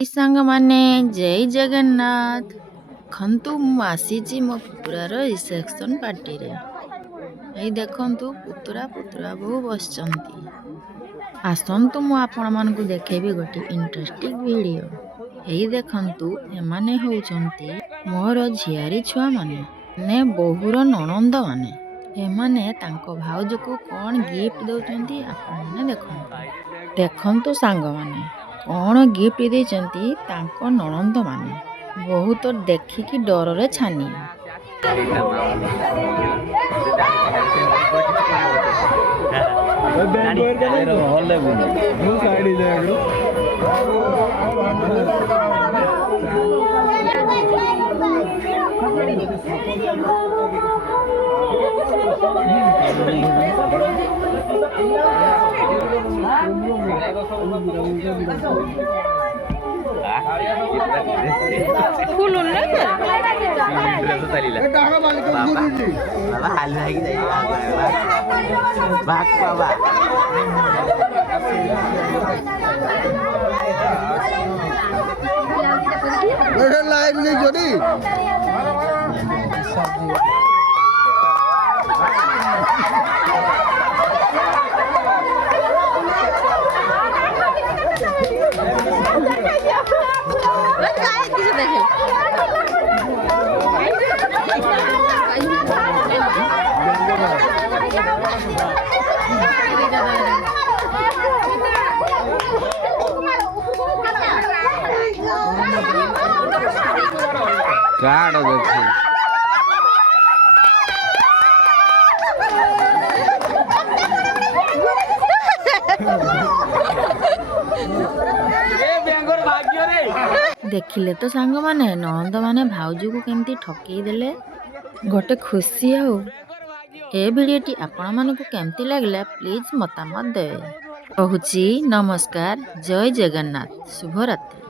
सांग माने जय जगन्नाथ खंतु मु आसीची मो पुतुरार रिसेप्शन पार्टी रे एई देखंतु पुतुरा पुतुरा बहु बसचंती आसंतु मु आपण मानकु देखेबी गोटे इंटरेस्टिंग वीडियो एई देखंतु एमाने होउचंती मोर झियारी छुआ माने ने बहुर ननंद माने एमाने तांको भाउज को कौन गिफ्ट दउचंती आपण माने देखंतु सांग माने कौन गिफ्ट देचंती तांको ननंद माने बहुत देखिकी डर रे छानी लाइव नहीं जोड़ी कार्ड देखो देखिले तो सांग माने नंद माने भाउज को केमती ठकई देले गोटे खुशी आउ ए भिडियोटी आपण मानकु केमती लागला प्लीज मतामत देवे कहूची नमस्कार जय जगन्नाथ शुभ रात्रि।